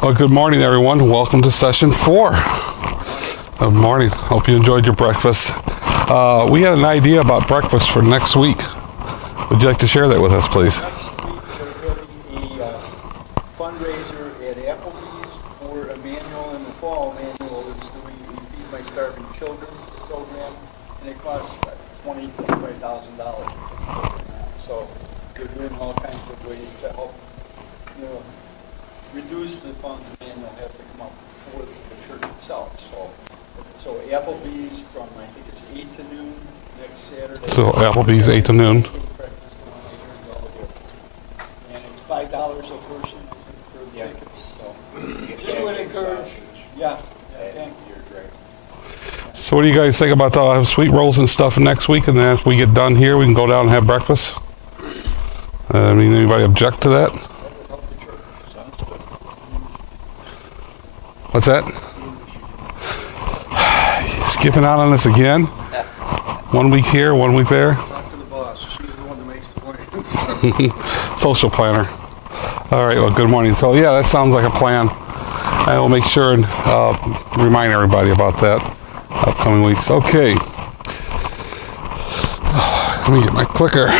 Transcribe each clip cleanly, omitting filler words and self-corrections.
Well, good morning, everyone. Welcome to session 4. Good morning. Hope you enjoyed your breakfast. We had an idea about breakfast for next week. Would you like to share that with us, please? Next week, we're having a fundraiser at Applebee's for Immanuel in the fall. Immanuel is doing a Feed My Starving Children program, and it costs $25,000. So they're doing all kinds of ways to help, reduce the funds Immanuel have to come up for the church itself. So Applebee's from, I think it's 8 to noon next Saturday. So Applebee's 8 to noon. And it's $5 a person, I think, for the tickets. So just would encourage. Yeah, thank you. You're great. So what do you guys think about the sweet rolls and stuff next week? And then after we get done here, we can go down and have breakfast? Anybody object to that? That would help the church. Sounds good. What's that? Skipping out on this again? 1 week here, 1 week there? Talk to the boss. She's the one that makes the plans. Social planner. All right, well, good morning. So, yeah, that sounds like a plan. I will make sure and remind everybody about that upcoming weeks. Okay. Let me get my clicker.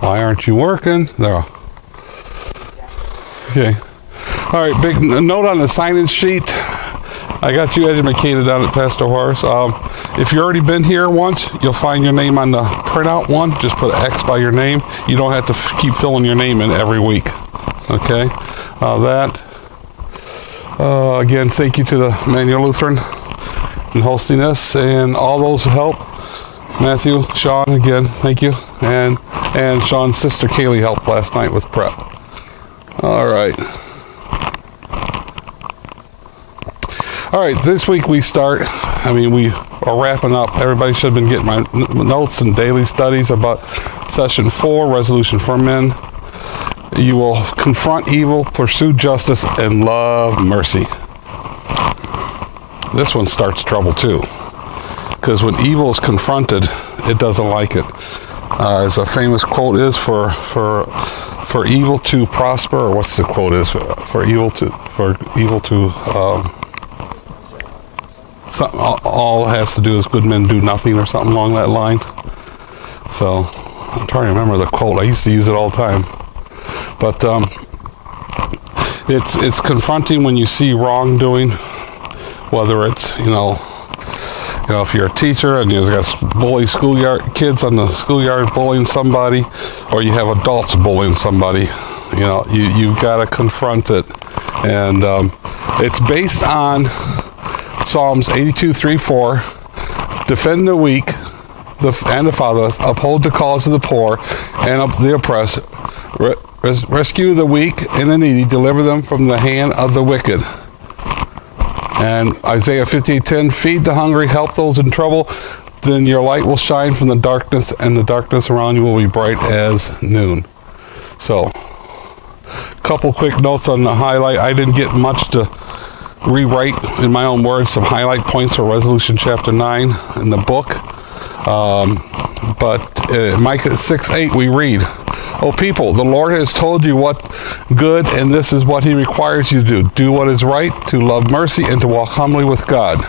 Why aren't you working? There. Okay. All right, big note on the sign-in sheet. I got you educated down at Pastor Horace. If you've already been here once, you'll find your name on the printout one. Just put an X by your name. You don't have to keep filling your name in every week. Okay? Again, thank you to the Immanuel Lutheran in hosting this and all those who help. Matthew, Sean, again, thank you. And Sean's sister Kaylee helped last night with prep. All right. All right, this week we start, we are wrapping up. Everybody should have been getting my notes and daily studies about session 4, resolution for men. You will confront evil, pursue justice, and love mercy. This one starts trouble too. Because when evil is confronted, it doesn't like it. As a famous quote is, for evil to prosper, or what's the quote is? For evil to all it has to do is good men do nothing, or something along that line. So I'm trying to remember the quote. I used to use it all the time. But it's confronting when you see wrongdoing, whether it's if you're a teacher and you've got bully schoolyard kids on the schoolyard bullying somebody, or you have adults bullying somebody, you've got to confront it. And it's based on Psalms 82:3-4. Defend the weak and the fatherless, uphold the cause of the poor and of the oppressed, rescue the weak and the needy, deliver them from the hand of the wicked. And Isaiah 58:10, feed the hungry, help those in trouble, then your light will shine from the darkness, and the darkness around you will be bright as noon. So, couple quick notes on the highlight. I didn't get much to rewrite in my own words, some highlight points for resolution chapter 9 in the book. But Micah 6:8 we read, "O people, the Lord has told you what good, and this is what he requires you to do. Do what is right, to love mercy, and to walk humbly with God."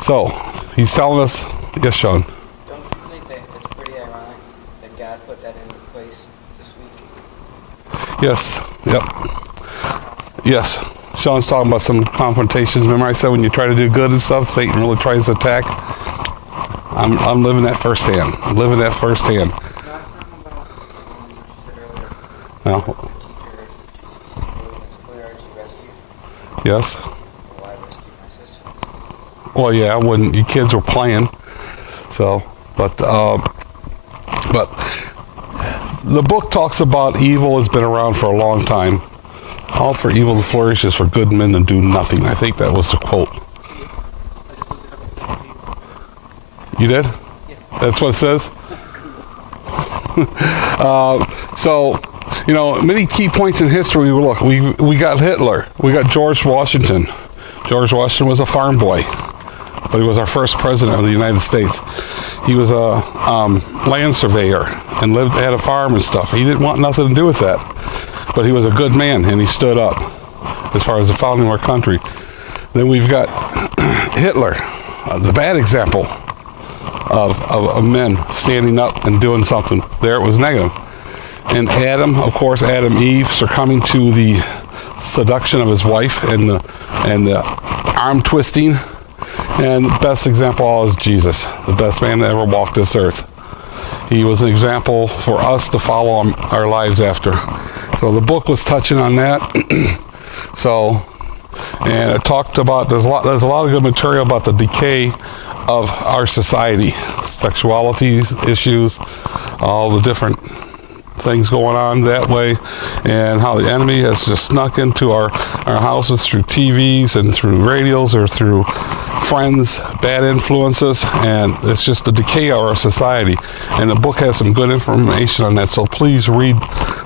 So, he's telling us, yes, Sean? Don't you think that it's pretty ironic that God put that into place this week? Yes, yep. Yes, Sean's talking about some confrontations. Remember I said when you try to do good and stuff, Satan really tries to attack? I'm living that firsthand. I'm living that firsthand. No. Yes. Well, yeah, when you kids were playing. So, but the book talks about evil has been around for a long time. All for evil to flourish is for good men to do nothing. I think that was the quote. You did? Yeah. That's what it says? So many key points in history. Look, we got Hitler. We got George Washington. George Washington was a farm boy, but he was our first president of the United States. He was a land surveyor and had a farm and stuff. He didn't want nothing to do with that, but he was a good man and he stood up as far as the founding of our country. Then we've got Hitler, the bad example of men standing up and doing something. There it was negative. And Adam, of course, Eve succumbing to the seduction of his wife and the arm twisting. And the best example of all is Jesus, the best man that ever walked this earth. He was an example for us to follow our lives after. So the book was touching on that. And it talked about, there's a lot of good material about the decay of our society, sexuality issues, all the different things going on that way, and how the enemy has just snuck into our houses through TVs and through radios or through friends, bad influences, and it's just the decay of our society. And the book has some good information on that, so please read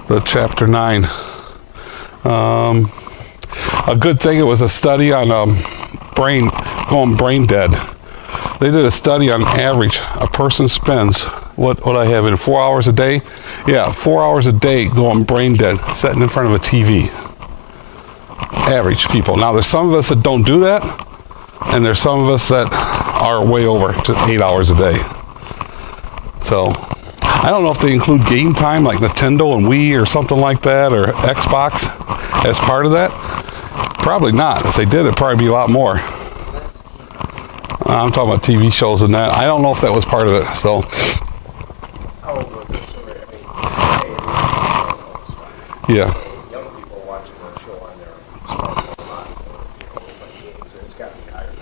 the chapter 9. A good thing, it was a study on going brain dead. They did a study on average. A person spends, what I have in 4 hours a day? Yeah, 4 hours a day going brain dead, sitting in front of a TV. Average people. Now, there's some of us that don't do that, and there's some of us that are way over to 8 hours a day. So, I don't know if they include game time like Nintendo and Wii or something like that, or Xbox as part of that. Probably not. If they did, it'd probably be a lot more. I'm talking about TV shows and that. I don't know if that was part of it. So, How old was it? yeah. Young people watching the show on their smartphone, playing games, and it's got to be higher.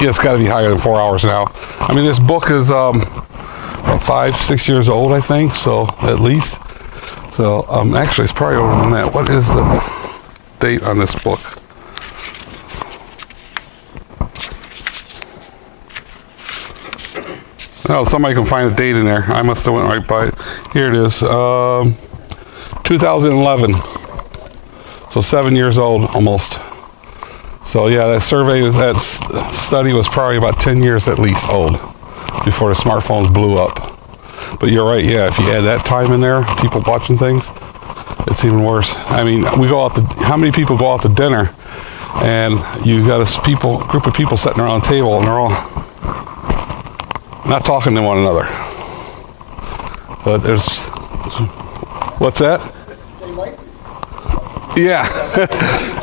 Yeah, it's got to be higher than 4 hours now. I mean, this book is about 5-6 years old, I think. So at least. So actually, it's probably older than that. What is the date on this book? Oh, somebody can find a date in there. I must have went right by it. Here it is. 2011. So 7 years old almost. So yeah, that study was probably about 10 years at least old before the smartphones blew up. But you're right, yeah, if you add that time in there, people watching things, it's even worse. I mean, how many people go out to dinner and you got a group of people sitting around a table and they're all not talking to one another. But there's, what's that? Yeah,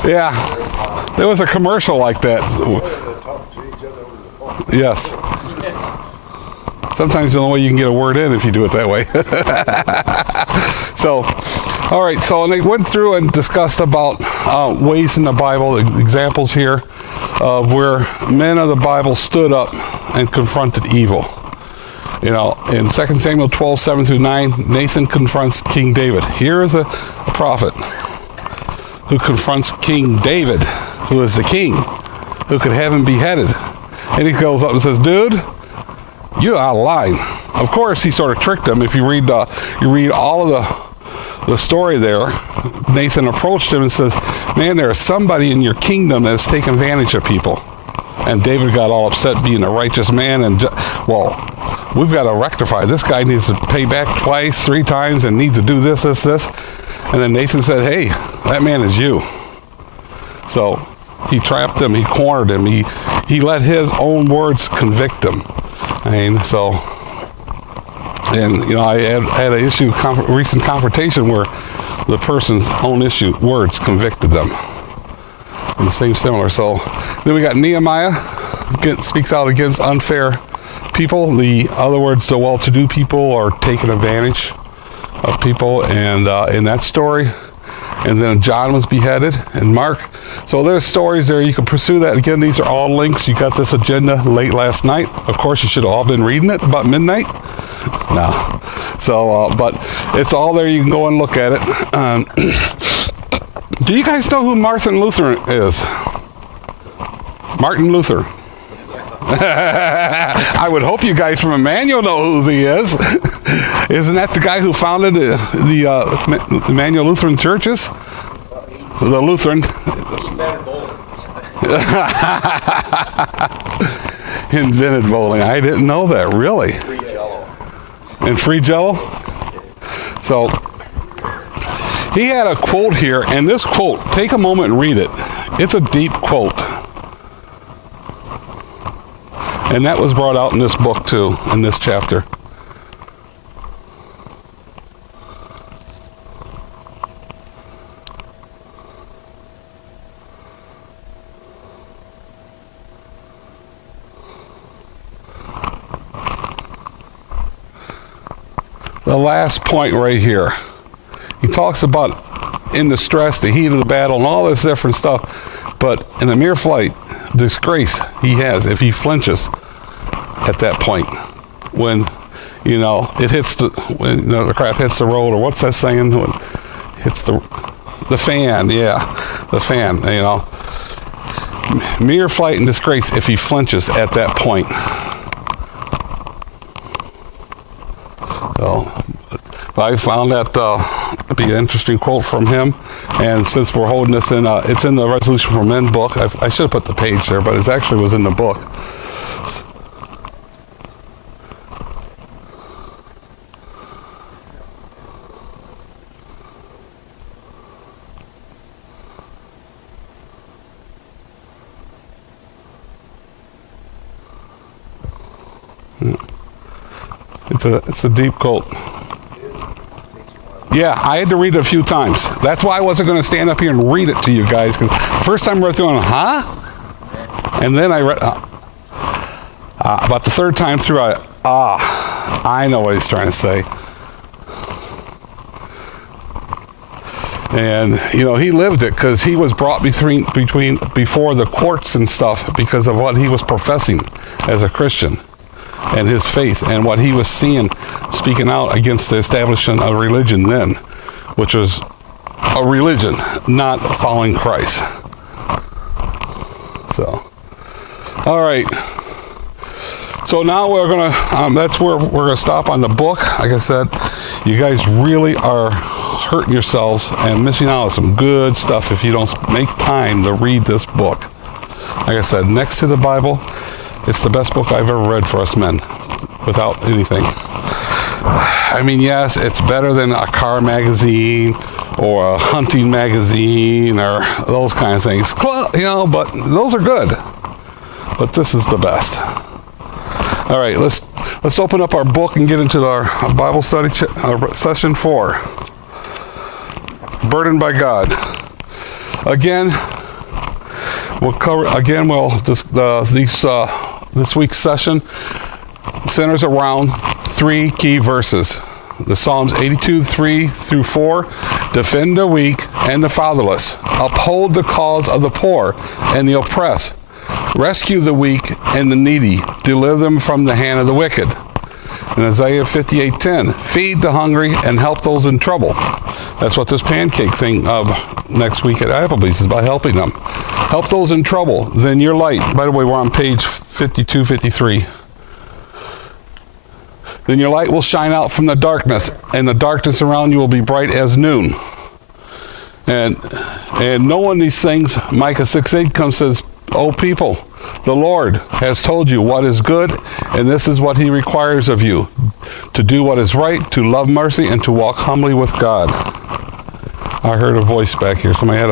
yeah. There was a commercial like that. Yes. Sometimes the only way you can get a word in if you do it that way. So, all right. So, and they went through and discussed about ways in the Bible, examples here of where men of the Bible stood up and confronted evil. You know, in 2 Samuel 12:7-9, Nathan confronts King David. Here is a prophet who confronts King David, who is the king, who could have him beheaded. And he goes up and says, dude, you're out of line. Of course, he sort of tricked him. If you read all of the story there, Nathan approached him and says, man, there is somebody in your kingdom that's taking advantage of people. And David got all upset being a righteous man and, well, we've got to rectify. This guy needs to pay back twice, 3 times, and needs to do this. And then Nathan said, hey, that man is you. So he trapped him. He cornered him. He let his own words convict him. And so, and you know, I had an recent confrontation where the person's own words convicted them. And the same similar. So then we got Nehemiah speaks out against unfair people. The other words, the well-to-do people are taking advantage of people, and in that story. And then John was beheaded, and Mark. So there's stories there. You can pursue that. Again, these are all links. You got this agenda late last night. Of course, you should have all been reading it about midnight. No. So, but it's all there. You can go and look at it. Do you guys know who Martin Luther is? Martin Luther. I would hope you guys from Immanuel know who he is. Isn't that the guy who founded the Immanuel Lutheran churches? The Lutheran. Invented bowling. I didn't know that. Really? Free Jello. And free Jello? So he had a quote here, and this quote, take a moment and read it. It's a deep quote. And that was brought out in this book too, in this chapter. The last point right here. He talks about in the stress, the heat of the battle, and all this different stuff. But in a mere flight, disgrace he has if he flinches at that point. When, it hits when the crap hits the road, or what's that saying? When it hits the fan, yeah, the fan, Mere flight and disgrace if he flinches at that point. So, I found that to be an interesting quote from him, and since we're holding this in, it's in the Resolution for Men book. I should have put the page there, but it actually was in the book. It's a deep quote. Yeah, I had to read it a few times. That's why I wasn't going to stand up here and read it to you guys, because the first time I read through it, and then I read, about the third time through, I know what he's trying to say. And, he lived it, because he was brought before the courts and stuff because of what he was professing as a Christian and his faith and what he was seeing, speaking out against the establishment of religion then, which was a religion not following Christ. So, all right. So now we're gonna, that's where we're gonna stop on the book. Like I said, you guys really are hurting yourselves and missing out on some good stuff if you don't make time to read this book. Like I said, next to the Bible, it's the best book I've ever read for us men, without anything. I mean, yes, it's better than a car magazine or a hunting magazine or those kind of things. But those are good. But this is the best. All right, let's open up our book and get into our Bible study session 4. Burdened by God. Again, we'll cover this week's session centers around 3 key verses. The Psalms 82, 3 through 4, defend the weak and the fatherless, uphold the cause of the poor and the oppressed, rescue the weak and the needy, deliver them from the hand of the wicked. In Isaiah 58:10, feed the hungry and help those in trouble. That's what this pancake thing of next week at Applebee's is about, helping them. Help those in trouble, then your light. By the way, we're on page 52, 53. Then your light will shine out from the darkness, and the darkness around you will be bright as noon. And knowing these things, Micah 6:8 comes and says, O people, the Lord has told you what is good, and this is what he requires of you, to do what is right, to love mercy, and to walk humbly with God. I heard a voice back here. Somebody had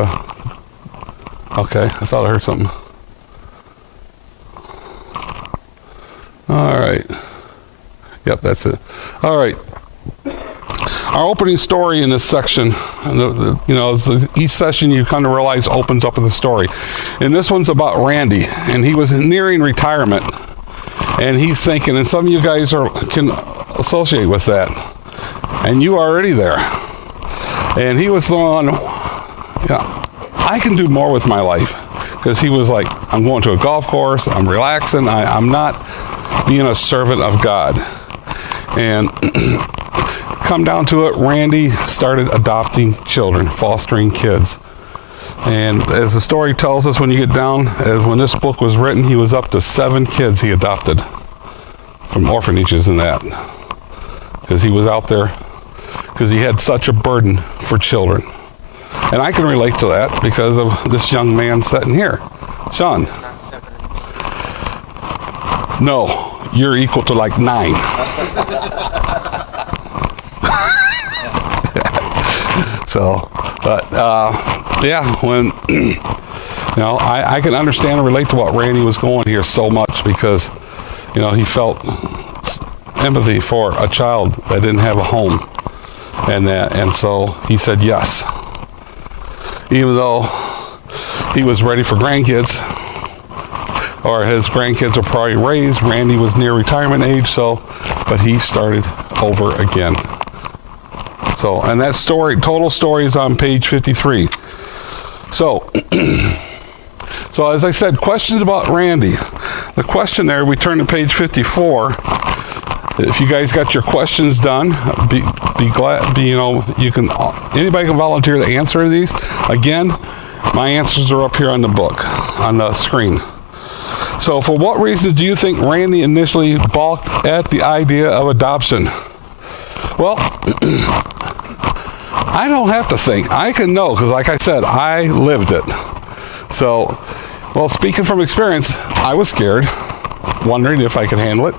okay, I thought I heard something. All right. Yep, that's it. All right. Our opening story in this section, each session you kind of realize opens up with a story. And this one's about Randy, and he was nearing retirement. And he's thinking, and some of you guys can associate with that, and you are already there. And he was going, I can do more with my life. Because he was like, I'm going to a golf course, I'm relaxing, I'm not being a servant of God. And come down to it, Randy started adopting children, fostering kids. And as the story tells us, when you get down, as when this book was written, he was up to 7 kids he adopted from orphanages and that. Because he was out there, because he had such a burden for children. And I can relate to that because of this young man sitting here. Sean. Not 7 and 8. No, you're equal to like 9. So, but yeah, when I can understand and relate to what Randy was going here so much, because he felt empathy for a child that didn't have a home, and so he said yes, even though he was ready for grandkids, or his grandkids were probably raised. Randy was near retirement age, but he started over again. So, and that story, total story, is on page 53. So, as I said, questions about Randy. The question there, we turn to page 54. If you guys got your questions done, be glad. Anybody can volunteer to answer these. Again, my answers are up here on the book, on the screen. So, for what reason do you think Randy initially balked at the idea of adoption? Well, I don't have to think. I can know, because like I said, I lived it. So, well, speaking from experience, I was scared, wondering if I could handle it,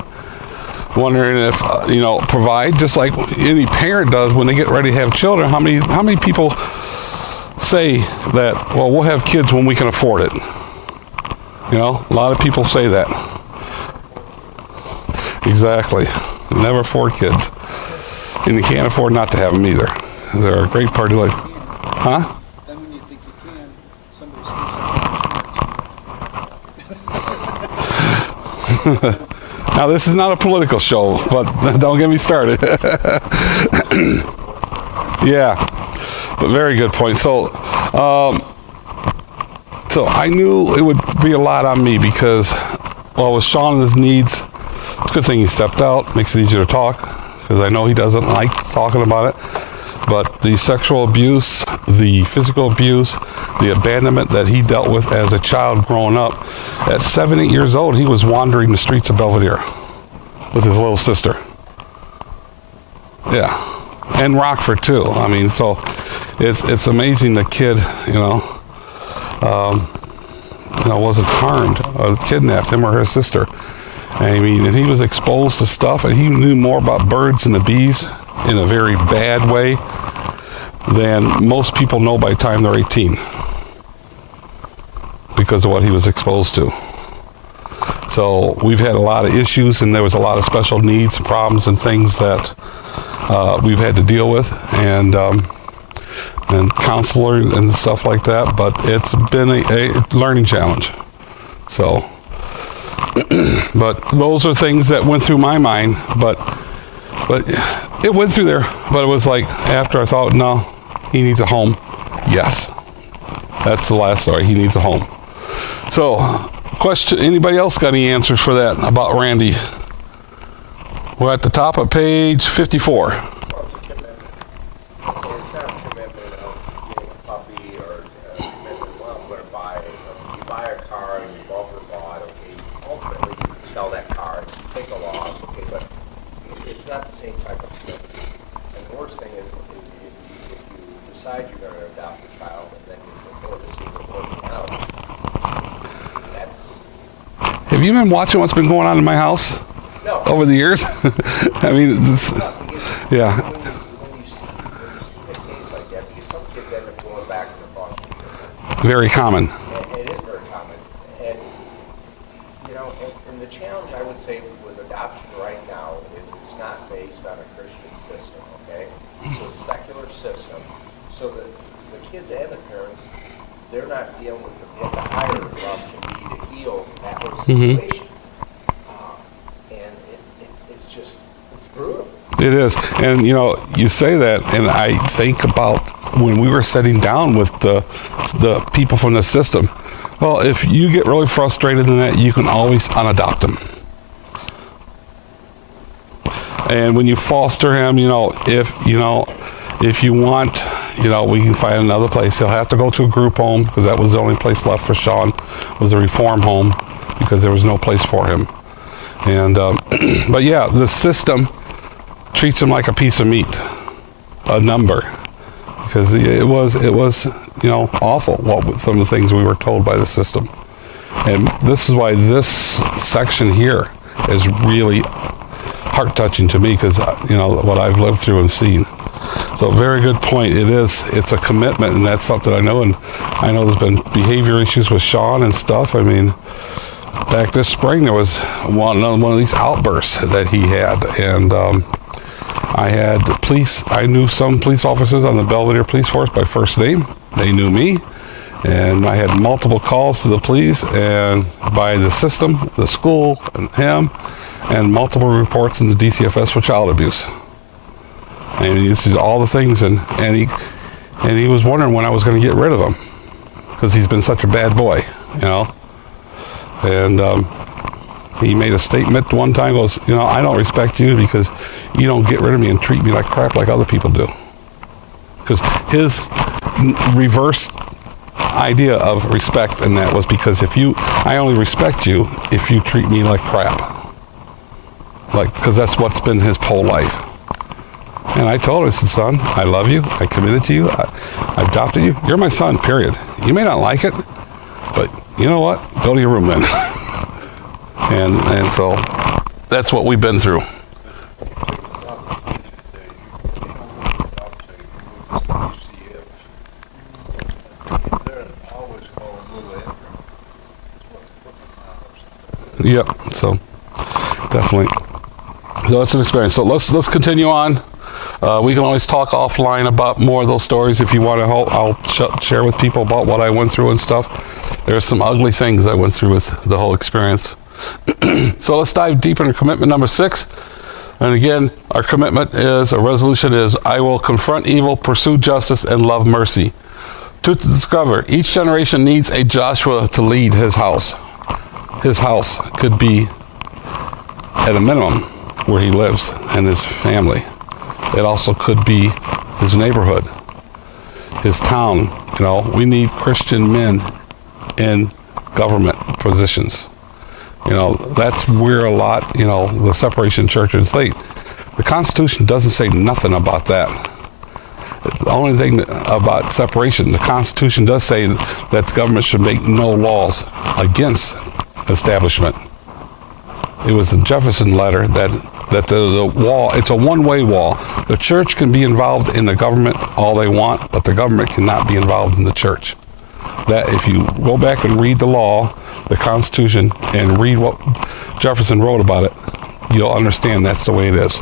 wondering if, provide, just like any parent does when they get ready to have children. How many people say that, well, we'll have kids when we can afford it? A lot of people say that. Exactly. Never afford kids. And you can't afford not to have them either. They're a great part of life. Huh? Then when you think you can, somebody screws up. Now, this is not a political show, but don't get me started. Yeah, but very good point. So I knew it would be a lot on me because, well, with Sean and his needs, it's a good thing he stepped out. Makes it easier to talk, because I know he doesn't like talking about it. But the sexual abuse, the physical abuse, the abandonment that he dealt with as a child growing up, at 7, 8 years old, he was wandering the streets of Belvidere with his little sister. Yeah, and Rockford too. I mean, so it's amazing the kid, wasn't harmed or kidnapped, him or her sister. I mean, and he was exposed to stuff, and he knew more about birds and the bees in a very bad way than most people know by the time they're 18, because of what he was exposed to. So we've had a lot of issues, and there was a lot of special needs, problems, and things that we've had to deal with, and counselor and stuff like that. But it's been a learning challenge. So, but those are things that went through my mind. But it went through there. But it was like after I thought, no, he needs a home. Yes, that's the last story. He needs a home. So, question: anybody else got any answers for that about Randy? We're at the top of page 54. Well, it's a commitment. It's not a commitment of getting a puppy or a commitment, well, I'm going to buy it. You buy a car and you've overbought, okay, ultimately you can sell that car, take a loss, okay, but it's not the same type of commitment. And the worst thing is if you decide you're going to adopt a child and then you support this even working out, that's... Have you been watching what's been going on in my house? No. Over the years? I mean, yeah. When you see a case like that, because some kids end up going back to the foster care. Very common. And it is very common. And, and the challenge I would say with adoption right now is it's not based on a Christian system, okay? It's a secular system. So that the kids and the parents, they're not dealing with the higher love can be to heal that whole situation. It's brutal. It is. And, you say that, and I think about when we were sitting down with the people from the system. Well, if you get really frustrated in that, you can always unadopt them. And when you foster him, if you want we can find another place. He'll have to go to a group home because that was the only place left for Sean, was a reform home, because there was no place for him. And but yeah, the system treats him like a piece of meat, a number, because it was awful some of the things we were told by the system. And this is why this section here is really heart-touching to me, because what I've lived through and seen. So very good point. It's a commitment, and that's something I know. And I know there's been behavior issues with Sean and stuff. I mean, back this spring there was one of these outbursts that he had, and I knew some police officers on the Belvidere police force by first name. They knew me, and I had multiple calls to the police and by the system, the school, and him, and multiple reports in the DCFS for child abuse. And this is all the things, and he was wondering when I was going to get rid of him, because he's been such a bad boy, And he made a statement one time, goes, I don't respect you because you don't get rid of me and treat me like crap like other people do. Because his reverse idea of respect and that was because I only respect you if you treat me like crap. Because that's what's been his whole life. And I told him, I said, son, I love you. I committed to you. I adopted you. You're my son, period. You may not like it, but you know what? Go to your room then. and so that's what we've been through. Yep. So definitely. So it's an experience. So let's continue on. We can always talk offline about more of those stories if you want to. I'll share with people about what I went through and stuff. There's some ugly things I went through with the whole experience. So let's dive deeper into commitment number 6. And again, our resolution is, I will confront evil, pursue justice, and love mercy. To discover, each generation needs a Joshua to lead his house. His house could be, at a minimum, where he lives and his family. It also could be his neighborhood, his town. We need Christian men in government positions. That's where a lot, the separation church and state. The Constitution doesn't say nothing about that. The only thing about separation, the Constitution does say that the government should make no laws against establishment. It was the Jefferson letter that the wall, it's a one-way wall. The church can be involved in the government all they want, but the government cannot be involved in the church. That if you go back and read the law, the Constitution, and read what Jefferson wrote about it, you'll understand that's the way it is.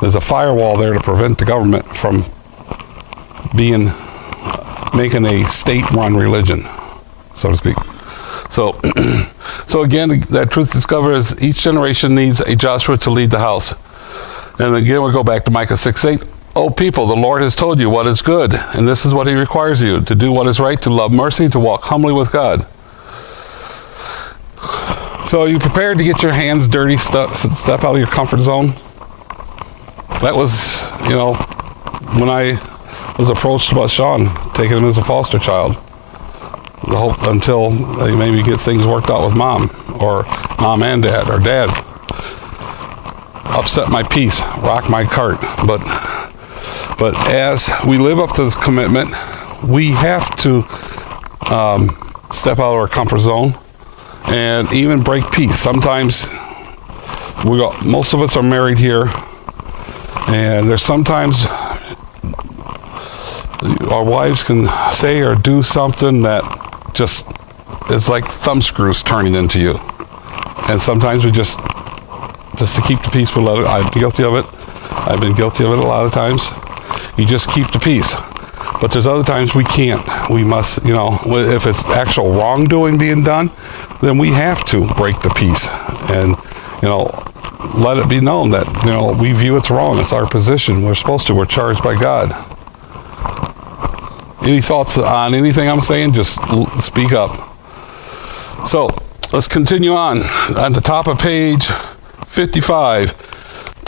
There's a firewall there to prevent the government from making a state-run religion, so to speak. So again, that truth discovers each generation needs a Joshua to lead the house. And again, we'll go back to Micah 6:8. O people, the Lord has told you what is good, and this is what he requires of you, to do what is right, to love mercy, to walk humbly with God. So are you prepared to get your hands dirty, step out of your comfort zone? That was, when I was approached about Sean, taking him as a foster child. Until they maybe get things worked out with mom, or mom and dad, or dad. Upset my peace, rock my cart. But as we live up to this commitment, we have to step out of our comfort zone and even break peace. Sometimes most of us are married here, and there's sometimes our wives can say or do something that just it's like thumb screws turning into you. And sometimes we just to keep the peace, we let it. I'm guilty of it. I've been guilty of it a lot of times. You just keep the peace. But there's other times we can't. We must, if it's actual wrongdoing being done, then we have to break the peace and, let it be known that, we view it's wrong. It's our position. We're charged by God. Any thoughts on anything I'm saying? Just speak up. So let's continue on. At the top of page 55,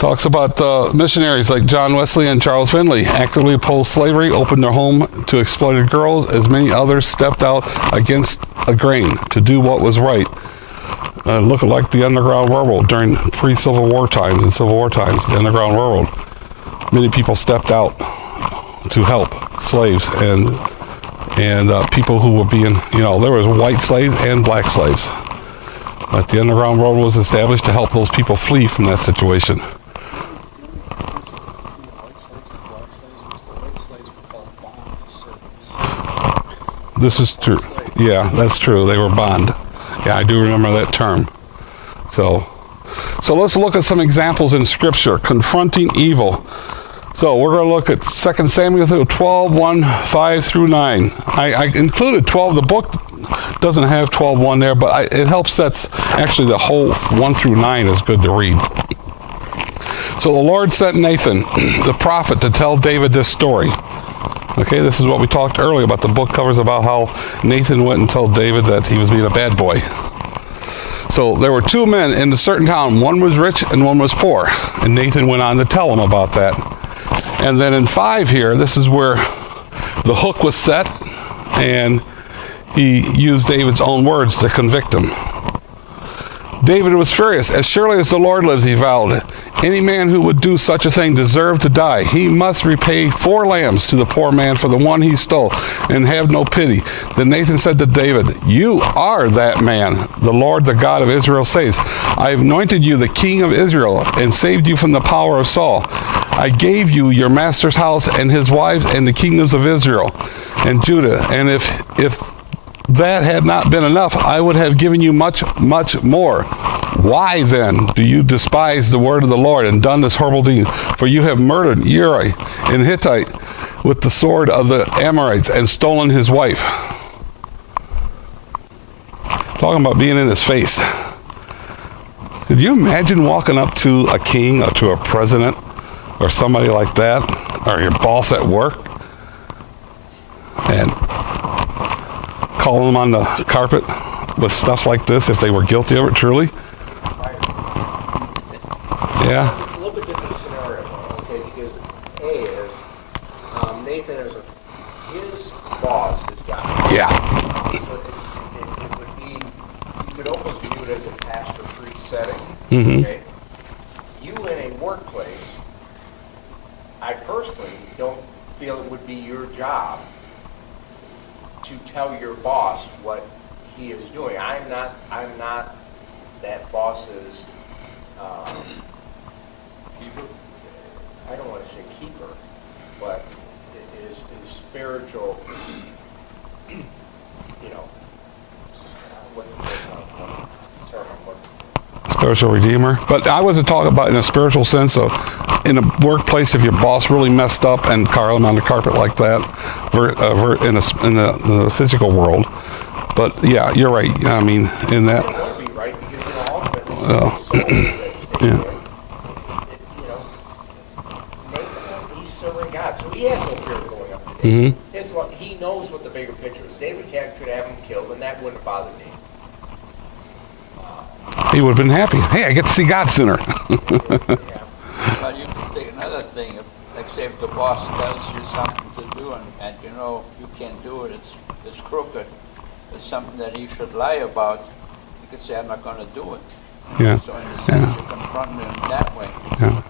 Talks about missionaries like John Wesley and Charles Finley actively opposed slavery, opened their home to exploited girls, as many others stepped out against a grain to do what was right. Looking like the Underground Railroad during pre-Civil War times and Civil War times, the Underground Railroad. Many people stepped out to help slaves and people who were being, there was white slaves and black slaves. But the Underground Railroad was established to help those people flee from that situation. This is true. Yeah, that's true. They were bond. Yeah, I do remember that term. So let's look at some examples in Scripture confronting evil. So we're going to look at 2 Samuel 12, 1, 5 through 9. I included 12. The book doesn't have 12:1 there, but it helps set, actually the whole 1 through 9 is good to read. So the Lord sent Nathan, the prophet, to tell David this story. Okay, this is what we talked earlier about. The book covers about how Nathan went and told David that he was being a bad boy. So there were two men in a certain town. One was rich and one was poor. And Nathan went on to tell him about that. And then in 5 here, this is where the hook was set, and he used David's own words to convict him. David was furious. As surely as the Lord lives, he vowed, any man who would do such a thing deserved to die. He must repay 4 lambs to the poor man for the one he stole, and have no pity. Then Nathan said to David, you are that man. The Lord, the God of Israel, says, I have anointed you the king of Israel, and saved you from the power of Saul. I gave you your master's house and his wives and the kingdoms of Israel and Judah. And if that had not been enough, I would have given you much, much more. Why then do you despise the word of the Lord and done this horrible deed? For you have murdered Uriah and Hittite with the sword of the Amorites and stolen his wife. Talking about being in his face. Could you imagine walking up to a king or to a president or somebody like that, or your boss at work, and calling them on the carpet with stuff like this if they were guilty of it truly? Yeah. It's a little bit different scenario, okay, because A is, Nathan is his boss, his guy. Yeah. So it would be, you could almost view it as a pastor-priest setting, okay? You in a workplace, I personally don't feel it would be your job to tell your boss what he is doing. I'm not that boss's, I don't want to say keeper, but is spiritual, what's the term I'm looking for? Spiritual redeemer. But I wasn't talking about in a spiritual sense of in a workplace, if your boss really messed up and carved him on the carpet like that, in the physical world. But yeah, you're right. I mean, in that. It would be right because ultimately, Yeah. Nathan, he's serving God, so he has no fear of going up to David. He knows what the bigger picture is. David could have him killed, and that wouldn't bother me. He would have been happy. Hey, I get to see God sooner. Well, you can take another thing. Like say if the boss tells you something to do and you know you can't do it, it's crooked, it's something that he should lie about, you could say, I'm not going to do it. Yeah. So in a sense, you confront him that way. Yeah.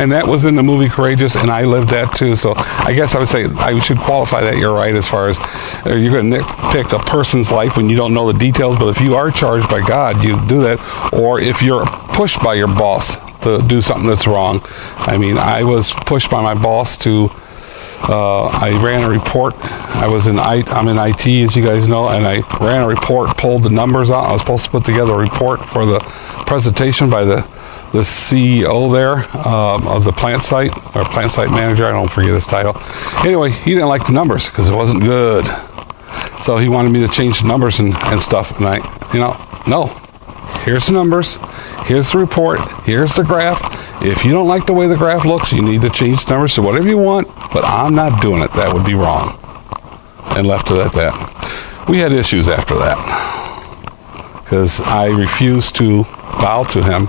And that was in the movie Courageous, and I lived that too. So I guess I would say I should qualify that you're right as far as you're going to nitpick a person's life when you don't know the details, but if you are charged by God, you do that. Or if you're pushed by your boss to do something that's wrong. I mean, I was pushed by my boss to, I ran a report. I'm in IT, as you guys know, and I ran a report, pulled the numbers out. I was supposed to put together a report for the presentation by the CEO there of the plant site, or plant site manager, I don't forget his title. Anyway, he didn't like the numbers because it wasn't good. So he wanted me to change the numbers and stuff. And I, no, here's the numbers, here's the report, here's the graph. If you don't like the way the graph looks, you need to change the numbers to whatever you want, but I'm not doing it. That would be wrong. And left it at that. We had issues after that because I refused to bow to him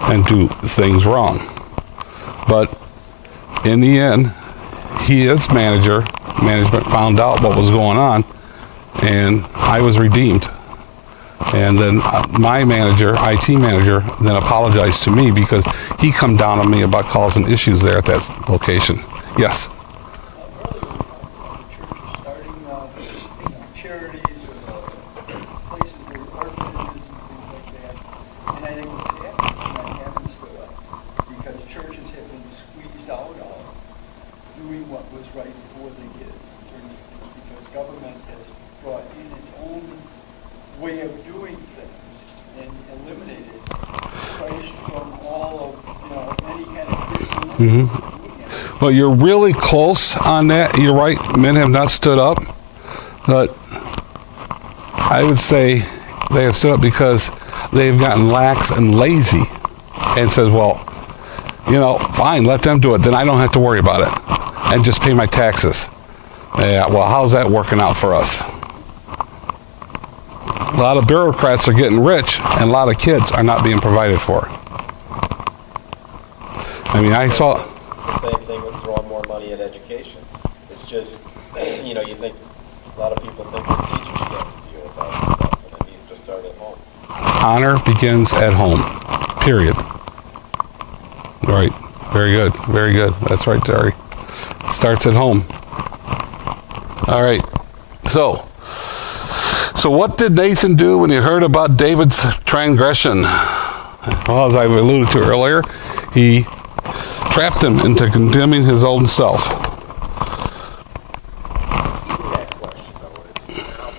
and do things wrong. But in the end, management found out what was going on, and I was redeemed. And then my IT manager, then apologized to me because he come down on me about causing issues there at that location. Yes. Charities or places where orphanages and things like that. And I think what's happening, that happens stood up because churches have been squeezed out of doing what was right for the kids in terms of things, because government has brought in its own way of doing things and eliminated Christ from all of, any kind of Christian way of doing it. Well, you're really close on that. You're right. Men have not stood up. But I would say they have stood up because they've gotten lax and lazy and says, well, fine, let them do it. Then I don't have to worry about it and just pay my taxes. Yeah, well, how's that working out for us? A lot of bureaucrats are getting rich and a lot of kids are not being provided for. I mean, I saw... The same thing with throwing more money at education. It's just, you think, a lot of people think that teachers should have to deal with that stuff, and it needs to start at home. Honor begins at home, period. Right. Very good. Very good. That's right, Terry. Starts at home. All right. So what did Nathan do when he heard about David's transgression? Well, as I alluded to earlier, he trapped him into condemning his own self. That question, though, is now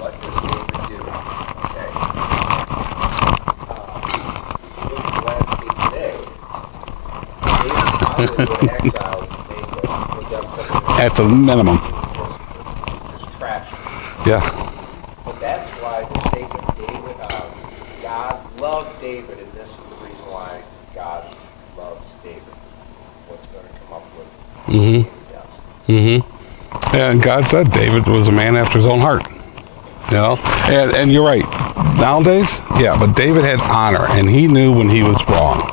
what does David do? Okay. Look at the landscape today. David's probably would exile Nathan, would done something At the minimum. just trash. Yeah. But that's why the statement God loved David, and this is the reason why God loves David. What's going to come up with And God said David was a man after his own heart. And you're right. Nowadays, yeah, but David had honor, and he knew when he was wrong.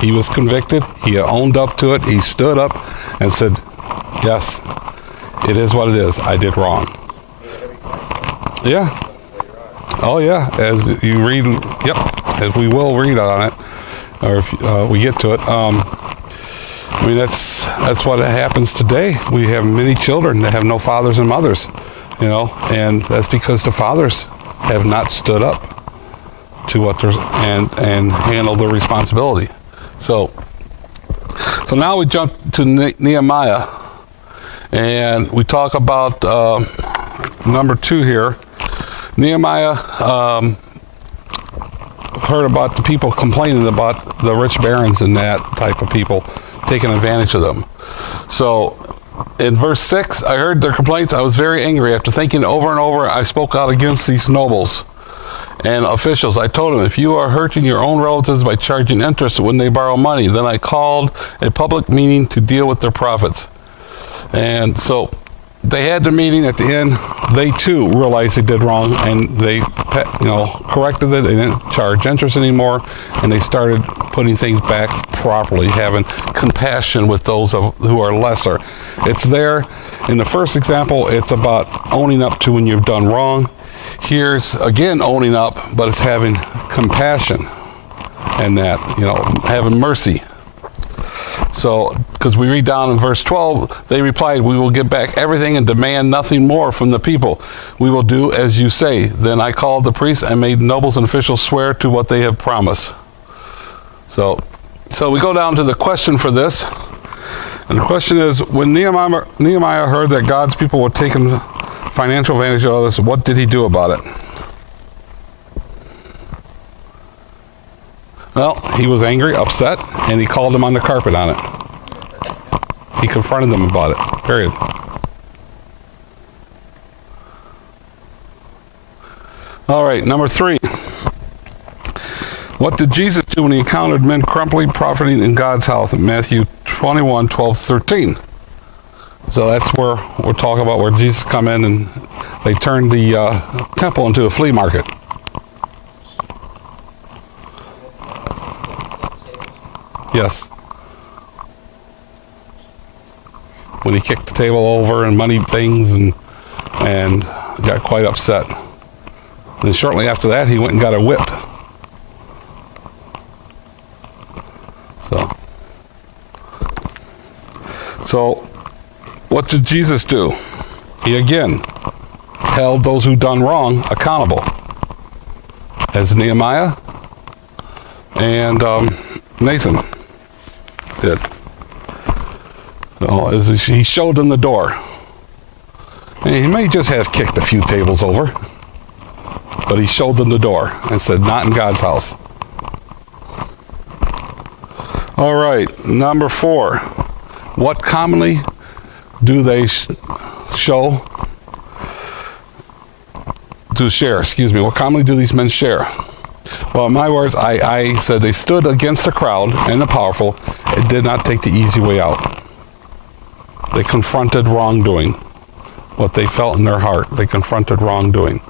He was convicted. He owned up to it. He stood up and said, yes, it is what it is. I did wrong. Yeah. Oh, yeah. As you read, as we will read on it, or if we get to it. I mean, that's what happens today. We have many children that have no fathers and mothers, and that's because the fathers have not stood up to what they're and handled their responsibility. So now we jump to Nehemiah, and we talk about number 2 here. Nehemiah heard about the people complaining about the rich barons and that type of people taking advantage of them. So in verse 6, I heard their complaints. I was very angry. After thinking over and over, I spoke out against these nobles and officials. I told them, if you are hurting your own relatives by charging interest when they borrow money, then I called a public meeting to deal with their profits. And so they had the meeting. At the end, they too realized they did wrong, and they corrected it. They didn't charge interest anymore, and they started putting things back properly, having compassion with those who are lesser. It's there in the first example. It's about owning up to when you've done wrong. Here's again owning up, but it's having compassion and that, having mercy. So, because we read down in verse 12, they replied, we will give back everything and demand nothing more from the people. We will do as you say. Then I called the priests and made nobles and officials swear to what they have promised. So we go down to the question for this. And the question is, when Nehemiah heard that God's people were taking financial advantage of others, what did he do about it? Well, he was angry, upset, and he called them on the carpet on it. He confronted them about it, period. All right, number 3. What did Jesus do when he encountered men crumbling, profiting in God's house? In Matthew 21:12-13. So that's where we're talking about where Jesus come in and they turned the temple into a flea market. Yes. when he kicked the table over and money things and got quite upset. And shortly after that, he went and got a whip. So what did Jesus do? He again held those who done wrong accountable, as Nehemiah and Nathan did. So, as he showed them the door. And he may just have kicked a few tables over, but he showed them the door and said, not in God's house. All right, number 4. What commonly do they share? What commonly do these men share? Well, in my words, I said they stood against the crowd and the powerful and did not take the easy way out. They confronted wrongdoing. What they felt in their heart, they confronted wrongdoing.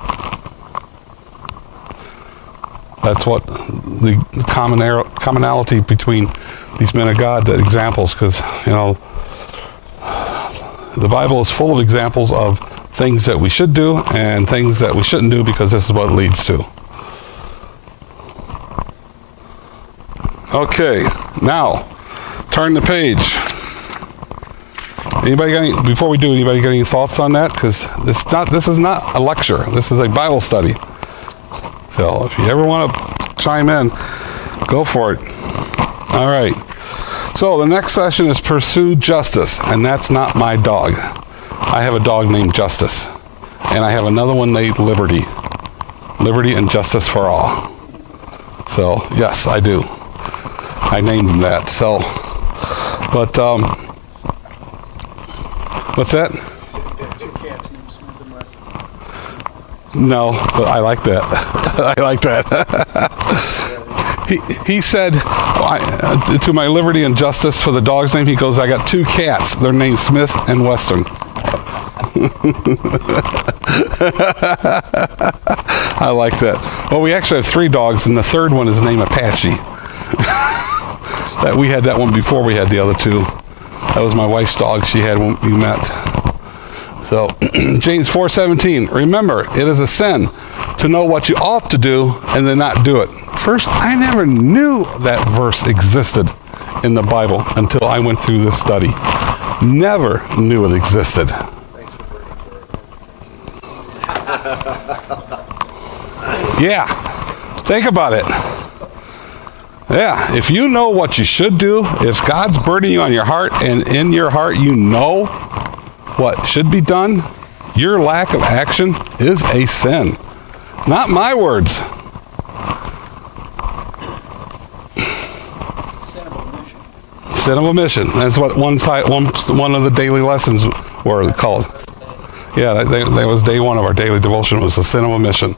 That's what the commonality between these men of God, the examples, because, you know, the Bible is full of examples of things that we should do and things that we shouldn't do, because this is what it leads to. Okay, now turn the page. Anybody got any, before we do, anybody got any thoughts on that? Because this is not a lecture. This is a Bible study. So if you ever want to chime in, go for it. All right. So the next session is pursue justice, and that's not my dog. I have a dog named Justice, and I have another one named Liberty. Liberty and justice for all. So yes, I do. I named him that. So, but what's that? Two cats named Smith and Wesson. No, but I like that. I like that. He said to my Liberty and Justice for the dog's name, he goes, I got 2 cats. They're named Smith and Weston. I like that. Well, we actually have 3 dogs, and the third one is named Apache. That we had that one before we had the other 2. That was my wife's dog she had when we met. So, James 4:17. Remember, it is a sin to know what you ought to do and then not do it. First, I never knew that verse existed in the Bible until I went through this study. Never knew it existed. Thanks for bringing it to our Yeah, think about it. Yeah, if you know what you should do, if God's burdening you on your heart, and in your heart you know what should be done, your lack of action is a sin. Not my words. Sin of omission. That's what one of the daily lessons were called. Yeah, that was day 1 of our daily devotion, was the sin of omission.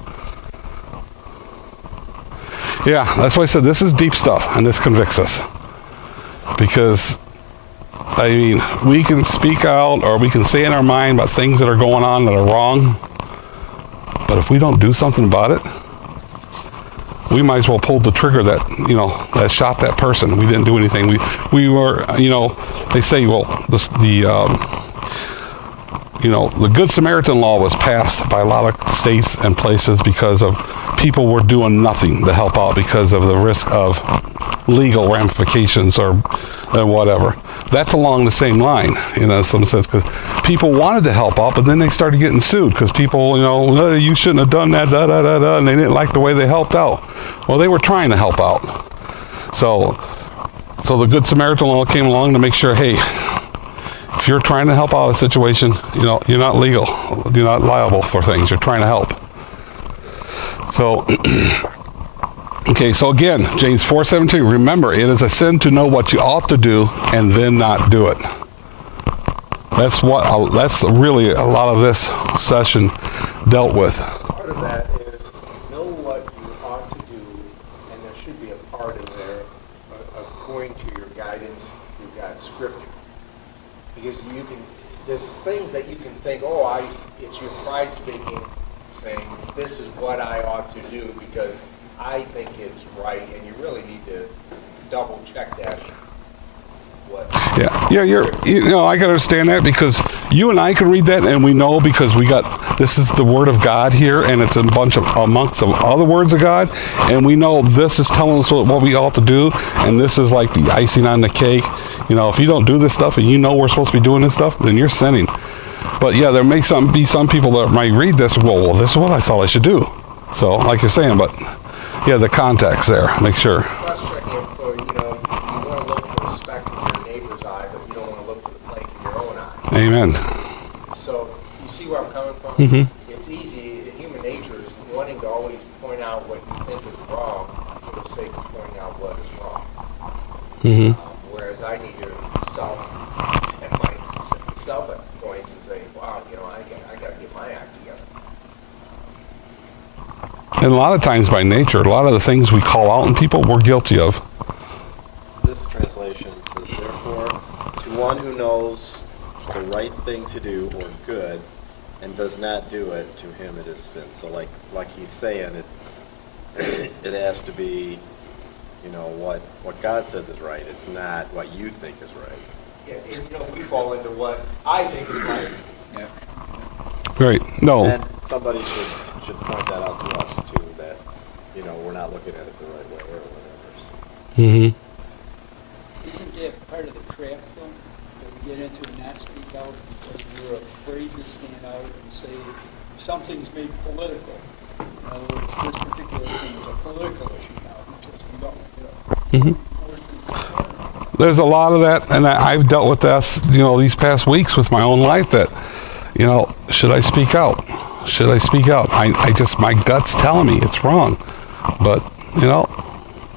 Yeah, that's why I said this is deep stuff, and this convicts us. Because, I mean, we can speak out, or we can say in our mind about things that are going on that are wrong, but if we don't do something about it, we might as well pull the trigger that, you know, that shot that person. We didn't do anything. We were, you know, they say, well, the Good Samaritan law was passed by a lot of states and places because of people were doing nothing to help out because of the risk of legal ramifications or whatever. That's along the same line, in some sense, because people wanted to help out, but then they started getting sued because people, you know, oh, you shouldn't have done that, and they didn't like the way they helped out. Well, they were trying to help out. So the Good Samaritan law came along to make sure, hey, if you're trying to help out a situation, you know, you're not legal, you're not liable for things. You're trying to help. So, okay, so again, James 4:17. Remember, it is a sin to know what you ought to do and then not do it. That's really a lot of this session dealt with. Part of that is know what you ought to do, and there should be a part in there according to your guidance through God's Scripture. Because there's things that you can think, it's your pride speaking, saying, this is what I ought to do because I think it's right, and you really need to double check that what. Yeah, you know, I can understand that because you and I can read that, and we know because this is the Word of God here, and it's a bunch of amongst of other words of God, and we know this is telling us what we ought to do, and this is like the icing on the cake. You know, if you don't do this stuff, and you know we're supposed to be doing this stuff, then you're sinning. But yeah, there may be some people that might read this. Well, this is what I thought I should do. So, like you're saying, but yeah, the context there. Make sure. Cross-checking info, you know, you want to look for the speck in your neighbor's eye, but you don't want to look for the plank in your own eye. Amen. So, you see where I'm coming from? Mhm. It's easy, human nature is wanting to always point out what you think is wrong for the sake of pointing out what is wrong. Mm-hmm. Whereas I need to set myself at points and say, wow, you know, I got to get my act together. And a lot of times by nature, a lot of the things we call out in people, we're guilty of. This translation says, therefore, to one who knows the right thing to do or good and does not do it, to him it is sin. So like he's saying, it has to be, you know, what God says is right. It's not what you think is right. Yeah, and, you know, we fall into what I think is right. Yeah. Right. No. And somebody should point that out to us too, that, you know, we're not looking at it the right way or whatever. Mm-hmm. Isn't that part of the craft though? That we get into and not speak out because we're afraid to stand out and say something's made political. In other words, this particular thing is a political issue now because we don't, you know. Mm-hmm. There's a lot of that, and I've dealt with this, you know, these past weeks with my own life that, you know, should I speak out? Should I speak out? I just, my gut's telling me it's wrong. But, you know,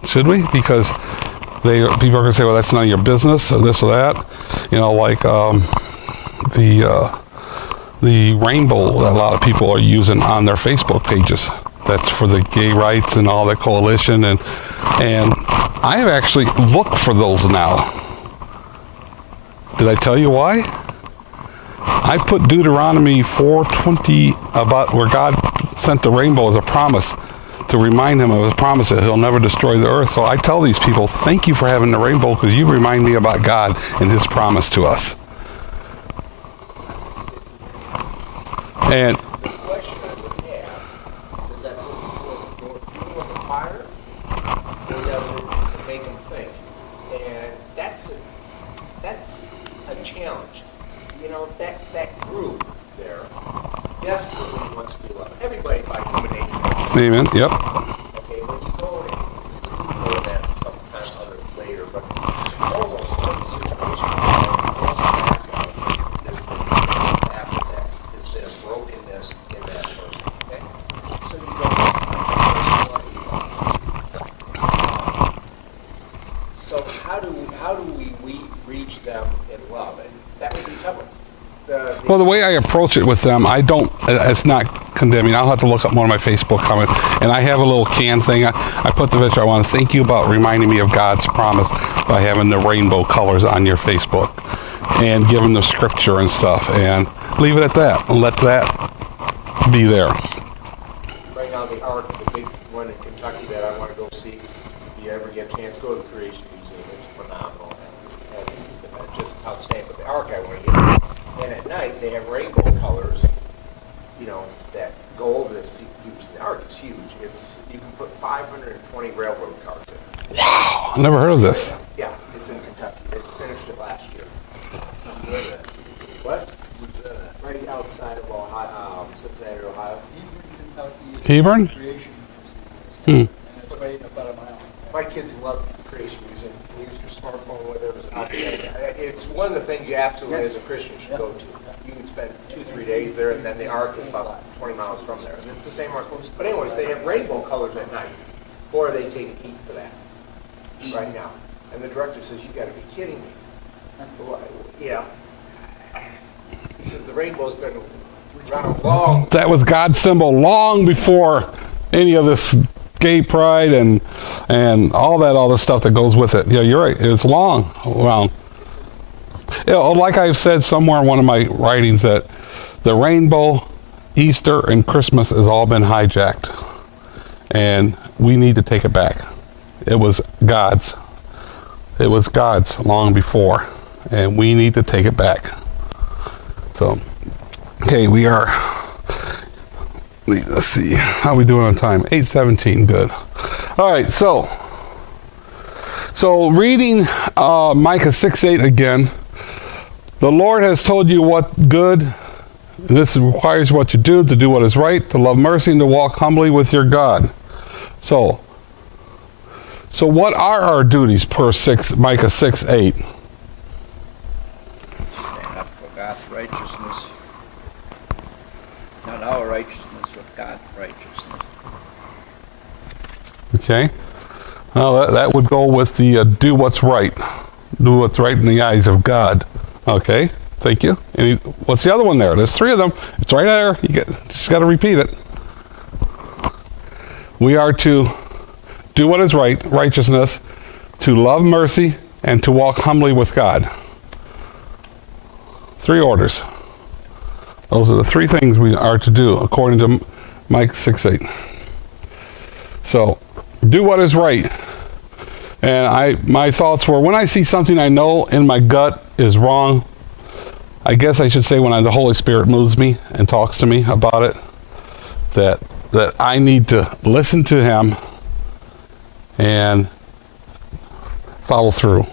should we? Because people are going to say, well, that's none of your business, or this or that. You know, like the rainbow that a lot of people are using on their Facebook pages. That's for the gay rights and all that coalition. And I have actually looked for those now. Did I tell you why? I put Deuteronomy 4:20 about where God sent the rainbow as a promise to remind him of his promise that he'll never destroy the earth. So I tell these people, thank you for having the rainbow because you remind me about God and his promise to us. And The question I would have, does that put more fuel on the fire, or does it make them think? And that's a challenge. You know, that group there desperately wants to be loved. Everybody by human nature wants to be amen. Yep. loved. Okay, when you go in, you know that sometime other later, but almost every situation there's been something after that. There's been a brokenness in that person. Okay? So you don't so how do we reach them in love? And that would be tough. Well, the way I approach it with them, it's not condemning. I'll have to look up one of my Facebook comments. And I have a little can thing. I put the picture. I want to thank you about reminding me of God's promise by having the rainbow colors on your Facebook and giving the scripture and stuff. And leave it at that and let that be there. Right now, the Ark, the big one in Kentucky that I want to go see, if you ever get a chance, go to the Creation Museum. It's phenomenal. And just outstanding. But the Ark I want to get. And at night, they have rainbow colors, you know, that go over this huge. The Ark is huge. You can put 520 railroad cars in it. Wow, I never heard of this. Yeah, it's in Kentucky. They finished it last year. What? Right outside of Ohio, Cincinnati, Ohio. Hebron? Creation Hmm. Museum. And it's right about a mile. My kids love the Creation Museum. Use your smartphone with it. It was outstanding. It's one of the things you absolutely, as a Christian, should go to. You can spend 2-3 days there, and then the Ark is about 20 miles from there. And it's the same Ark. But anyways, they have rainbow colors at night. Or they take heat for that right now. And the director says, you got to be kidding me. Well, yeah. He says, the rainbow's been around long. That was God's symbol long before any of this gay pride and all that other stuff that goes with it. Yeah, you're right. It's long around. You know, like I've said somewhere in one of my writings that the rainbow, Easter, and Christmas has all been hijacked. And we need to take it back. It was God's. It was God's long before, and we need to take it back. So, okay, we are, let's see, how are we doing on time? 8:17, good. All right, so reading Micah 6:8 again, the Lord has told you what good, and this requires what you do, to do what is right, to love mercy, and to walk humbly with your God. So what are our duties per Micah 6:8? Stand up for God's righteousness. Not our righteousness, but God's righteousness. Okay. Well, that would go with the do what's right. Do what's right in the eyes of God. Okay. Thank you. What's the other one there? There's 3 of them. It's right there. Just got to repeat it. We are to do what is right, righteousness, to love mercy, and to walk humbly with God. 3 orders. Those are the 3 things we are to do according to Micah 6:8. So, do what is right. And my thoughts were, when I see something I know in my gut is wrong, I guess I should say when the Holy Spirit moves me and talks to me about it, that I need to listen to Him and follow through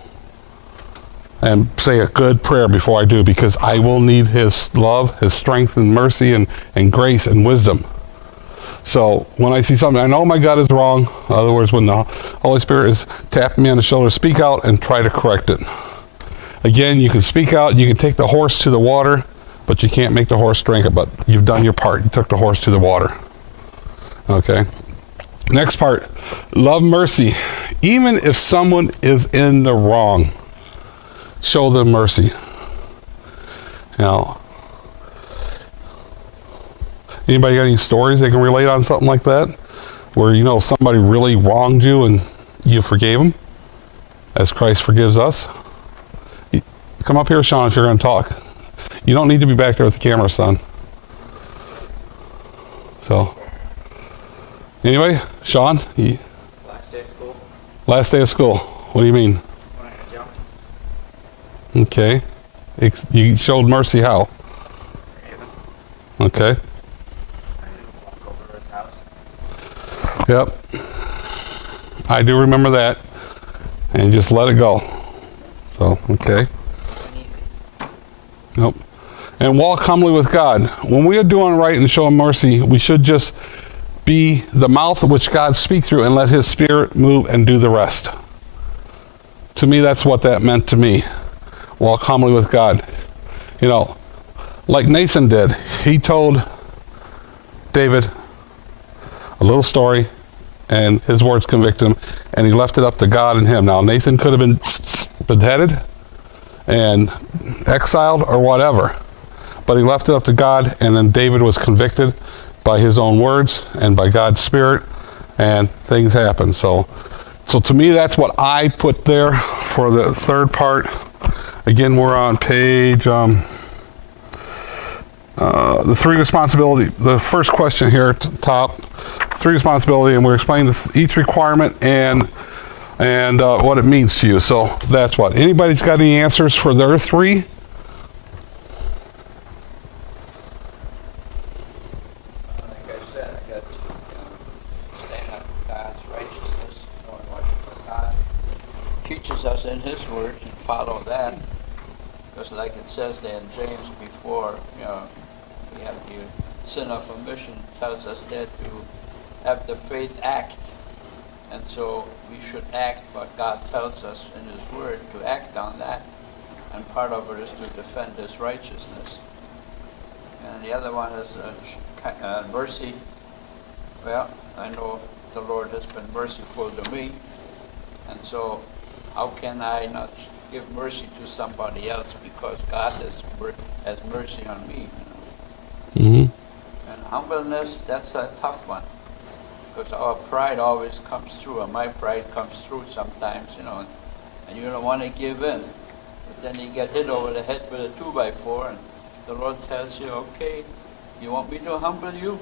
and say a good prayer before I do, because I will need His love, His strength and mercy and grace and wisdom. So when I see something I know my gut is wrong, in other words, when the Holy Spirit is tapping me on the shoulder, speak out and try to correct it. Again, you can speak out, you can take the horse to the water, but you can't make the horse drink it, but you've done your part. You took the horse to the water. Okay. Next part, love mercy. Even if someone is in the wrong, show them mercy. Now, anybody got any stories they can relate on something like that? Where somebody really wronged you and you forgave them, as Christ forgives us? Come up here, Sean, if you're going to talk. You don't need to be back there with the camera, son. So, anyway, Sean? Last day of school, Last day of school. What do you mean? when I jumped, Okay. You showed mercy how? forgave him. Okay. I didn't walk over to his house. Yep. I do remember that. And just let it go. So, okay. Nope. And walk humbly with God. When we are doing right and showing mercy, we should just be the mouth which God speaks through and let His Spirit move and do the rest. To me, that's what that meant to me. Walk humbly with God. Like Nathan did. He told David a little story, and his words convicted him, and he left it up to God and him. Now, Nathan could have been beheaded and exiled or whatever, but he left it up to God, and then David was convicted by his own words and by God's Spirit, and things happened. So to me, that's what I put there for the 3rd part. Again, we're on page the 3 responsibility. The first question here at the top, 3 responsibility, and we're explaining each requirement and what it means to you. So that's what. Anybody's got any answers for their 3? Like I said, I got stand up for God's righteousness, knowing what God Teaches us in His Word and follow that. Because like it says there in James before, we have the sin of omission, tells us there to have the faith act. And so we should act what God tells us in His Word, to act on that. And part of it is to defend His righteousness. And the other one is mercy. Well, I know the Lord has been merciful to me. And so how can I not give mercy to somebody else because God has mercy on me? Mm-hmm. And humbleness, that's a tough one. Because our pride always comes through, and my pride comes through sometimes, and you don't want to give in. But then you get hit over the head with a 2x4, and the Lord tells you, okay, you want me to humble you?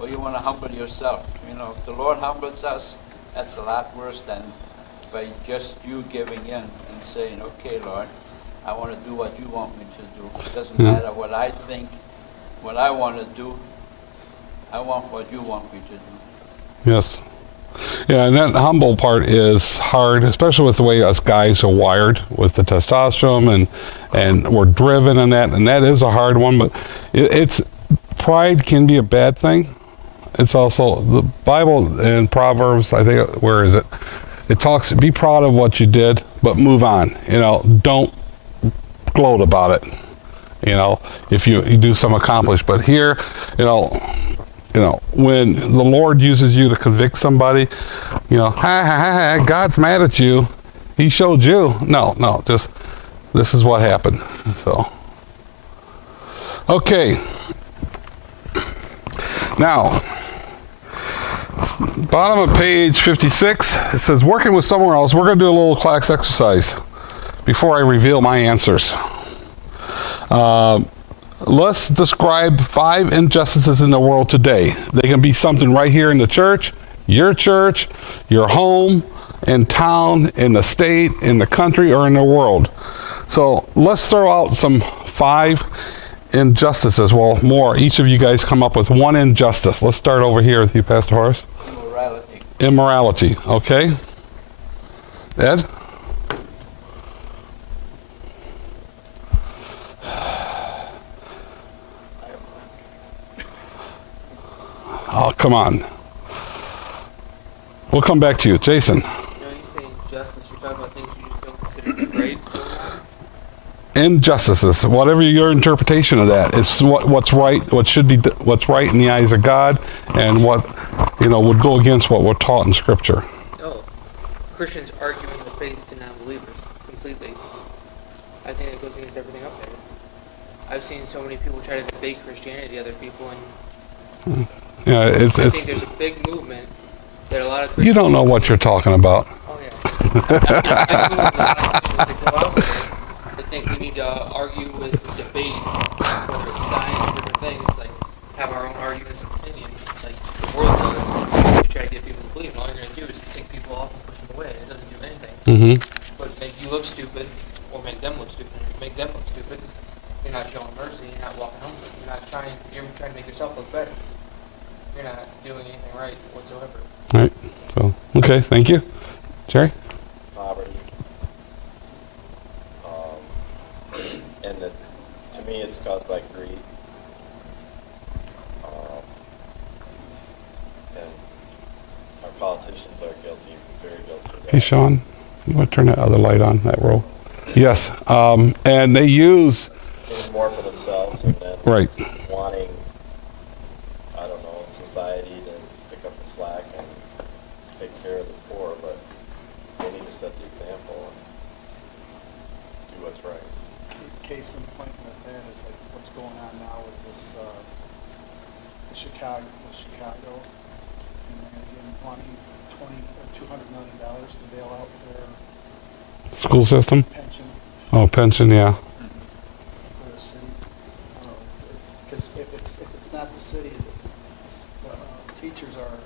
Or you want to humble yourself? If the Lord humbles us, that's a lot worse than by just you giving in and saying, okay, Lord, I want to do what you want me to do. It doesn't Yeah. matter what I think, what I want to do. I want what you want me to do. Yes. Yeah, and that humble part is hard, especially with the way us guys are wired with the testosterone and we're driven in that, and that is a hard one, but it's pride can be a bad thing. It's also the Bible in Proverbs, I think, where is it? It talks, be proud of what you did, but move on. You know, don't gloat about it. You know, if you do some accomplished. But here, you know, when the Lord uses you to convict somebody, you know, God's mad at you. He showed you. No, just this is what happened. So, okay. Now, bottom of page 56, it says, working with someone else. We're going to do a little class exercise before I reveal my answers. Let's describe 5 injustices in the world today. They can be something right here in the church, your home, in town, in the state, in the country, or in the world. So let's throw out some 5 injustices. Well, more. Each of you guys come up with 1 injustice. Let's start over here with you, Pastor Horace. Immorality. Immorality. Okay. Ed? Oh, come on. We'll come back to you. Jason. You know, you say injustice, you're talking about things you just don't consider to be right going on? Injustices, whatever your interpretation of that, it's what's right, what should be, what's right in the eyes of God, and what, you know, would go against what we're taught in Scripture. No. Christians arguing the faith to non-believers completely. I think that goes against everything up there. I've seen so many people try to debate Christianity to other people, and Yeah, I it's think there's a big movement that a lot of Christians... you don't know what you're talking about. Oh, yeah. I've seen a lot of Christians that go out there that think we need to argue with, debate, whether it's science or different things, like have our own arguments and opinions, like the world does. We try to get people to believe, and all you're going to do is take people off and push them away. It doesn't do anything. Mm-hmm. But make you look stupid, or make them look stupid. Make them look stupid. You're not showing mercy. You're not walking home. You're trying to make yourself look better. You're not doing anything right whatsoever. All right. So, okay, thank you. Jerry? Poverty. And that, to me, it's caused by greed. And our politicians are guilty, very guilty of that. Hey, Sean, you want to turn that other light on, that row? Yes. And they use... Getting more for themselves and then Right. wanting, I don't know, society to pick up the slack and take care of the poor, but they need to set the example and do what's right. Case in point with that is like what's going on now with this Chicago, and they're getting wanting $20 or $200 million to bail out their School system? pension Oh, pension, yeah. for the city. Because if it's not the city, the teachers are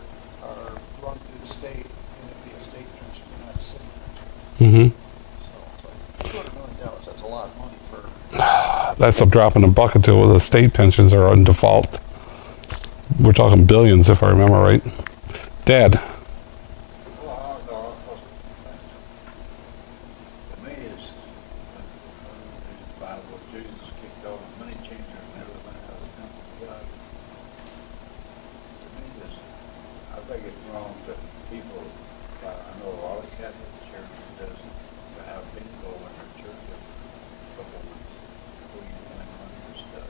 run through the state, and it'd be a state pension, not a city pension. Mm-hmm. So it's like $200 million. That's a lot of money for. That's a drop in the bucket too. The state pensions are on default. We're talking billions, if I remember right. Dad. Well, to me is the Bible, Jesus kicked all the money changer and everything out of the temple of God. To me, I think it's wrong that people, I know a lot of Catholic churches does, to have bingo in their church a couple of weeks before you win money or stuff.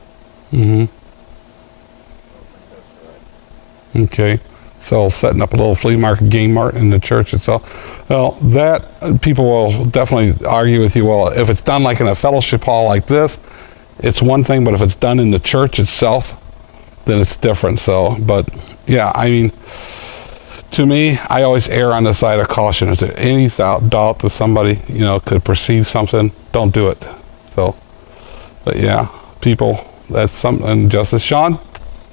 Mm-hmm. I don't think that's right. Okay. So setting up a little flea market, game mart in the church itself. Well, that people will definitely argue with you. Well, if it's done like in a fellowship hall like this, it's one thing. But if it's done in the church itself, then it's different. So, but yeah, I mean, to me, I always err on the side of caution. If there's any doubt that somebody, could perceive something, don't do it. So, but yeah, people, that's something. Justice. Sean?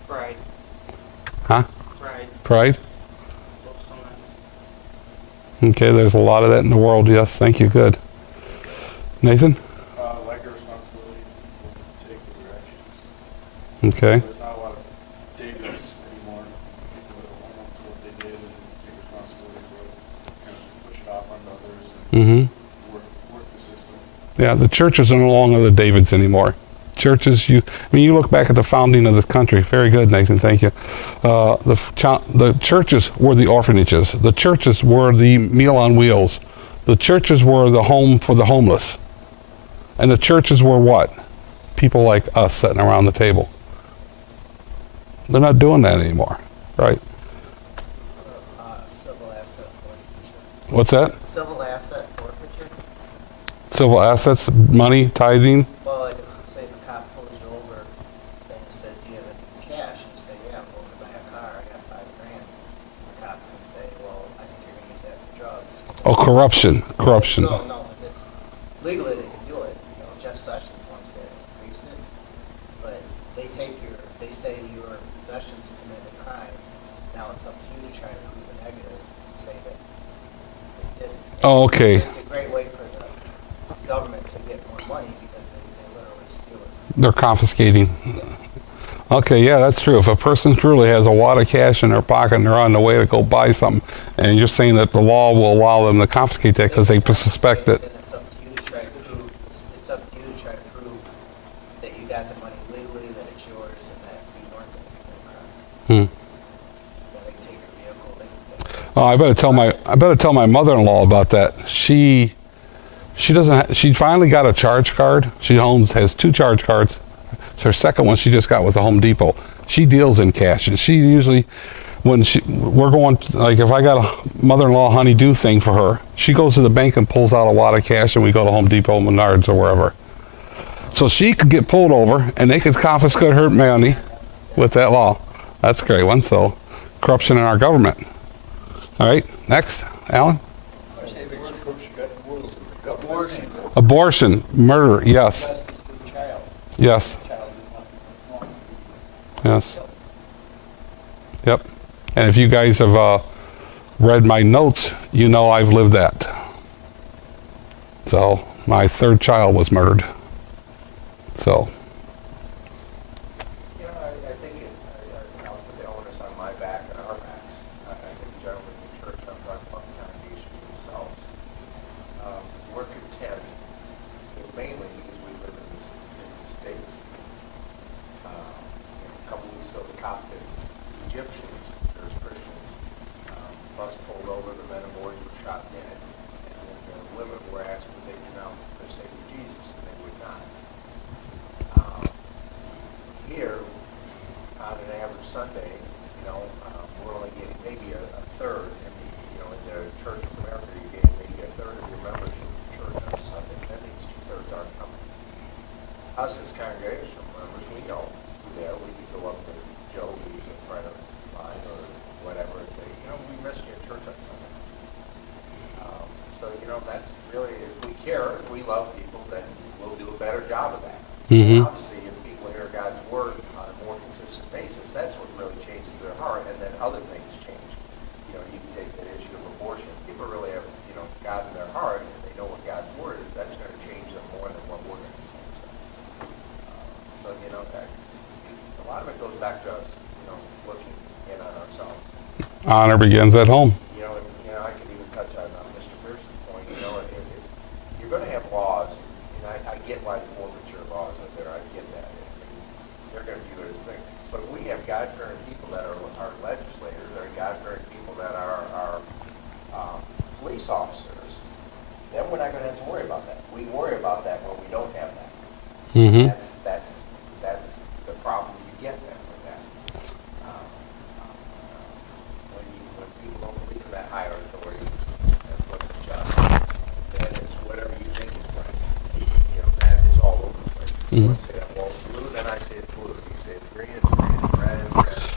Pride. Huh? Pride. Pride? Both Okay, there's a lot of that in the world. Yes, thank you. Good. Nathan? Lack of responsibility to take their actions. Okay. There's not a lot of Davids anymore. People that hold on to what they did and take responsibility for it, kind of push it off on others and Mm-hmm. work the system. Yeah, the churches are no longer the Davids anymore. Churches, you look back at the founding of this country. Very good, Nathan. Thank you. The churches were the orphanages. The churches were the Meal on Wheels. The churches were the home for the homeless. And the churches were what? People like us sitting around the table. They're not doing that anymore, right? Civil asset forfeiture. What's that? Civil asset forfeiture. Civil assets, money, tithing. Well, like if, say the cop pulls you over, then you say, do you have any cash? And you say, yeah, I'm going to buy a car, I got $5,000. The cop can say, well, I think you're going to use that for drugs. Oh, corruption. Corruption. No, it's, legally they can do it. You know, Jeff Sessions wants to increase it, but they say your possessions committed a crime. Now it's up to you to try to prove a negative and say that they didn't. Oh, okay. It's a great way for the government to get more money because they literally steal it. They're confiscating. Okay, yeah, that's true. If a person truly has a wad of cash in their pocket and they're on the way to go buy something, and you're saying that the law will allow them to confiscate that because they suspect it. Then it's up to you to try to prove. It's up to you to try to prove that you got the money legally, that it's yours, and that you weren't going to commit a crime. Then they can take your vehicle. Oh, I better tell my mother-in-law about that. She finally got a charge card. She has 2 charge cards. Her second one she just got with the Home Depot. She deals in cash, and she usually, we're going, like if I got a mother-in-law honey-do thing for her, she goes to the bank and pulls out a wad of cash, and we go to Home Depot, Menards, or wherever. So she could get pulled over, and they could confiscate her money with that law. That's a great one. So, corruption in our government. All right, next, Alan. Abortion, murder, yes. Yes. Yes. Yep. And if you guys have read my notes, you know I've lived that. So my 3rd child was murdered. So. You know, I think I'll put the onus on my back and our backs. I think the gentlemen in the church, I'm talking about the congregations themselves, we're content, mainly because we live in the States. A couple weeks ago, the Coptic Egyptians, there's Christians, bus pulled over, the men and boys were shot dead, and then the women were asked would they denounce their Savior Jesus, and they would not. Here, on an average Sunday, we're only getting maybe a third. In the Church of America, you're getting maybe a third of your membership in church on a Sunday. That means 2/3 aren't coming. Us as congregational members, we know who they are. We can go up to Joe, who's in front of mine, or whatever, and say, we missed you at church on Sunday. So, that's really, if we care, if we love people, then we'll do a better job of that. Mm-hmm. Obviously, if people hear God's word on a more consistent basis, that's what really changes their heart, and then other things change. You can take that issue of abortion. People really have, God in their heart, and they know what God's word is. That's going to change them more than what we're going to change them. So, a lot of it goes back to us, looking in on ourselves. Honor begins at home. I could even touch on Mr. Pearson's point. If you're going to have laws, and I get why the forfeiture laws are there. I get that. They're going to view it as things. But we have God-fearing people that are legislators, or God-fearing people that are police officers. Then we're not going to have to worry about that. We worry about that when we don't have that. Mm-hmm. That's the problem you get then with that. When people don't believe in that higher authority, that's what's just, then it's whatever you think is right. That is all over the place. You want to say that wall's blue, then I say it's blue. You say it's green, it's green, it's red, it's red, it's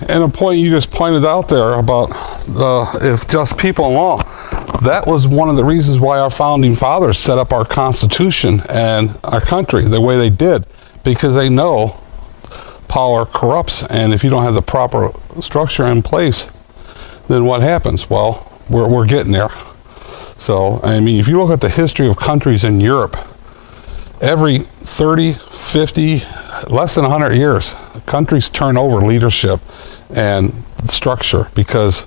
white. And a point you just pointed out there about if just people in law, that was one of the reasons why our founding fathers set up our Constitution and our country the way they did, because they know power corrupts, and if you don't have the proper structure in place, then what happens? Well, we're getting there. So, I mean, if you look at the history of countries in Europe, every 30, 50, less than 100 years, countries turn over leadership and structure because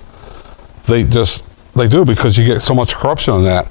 they do, because you get so much corruption in that.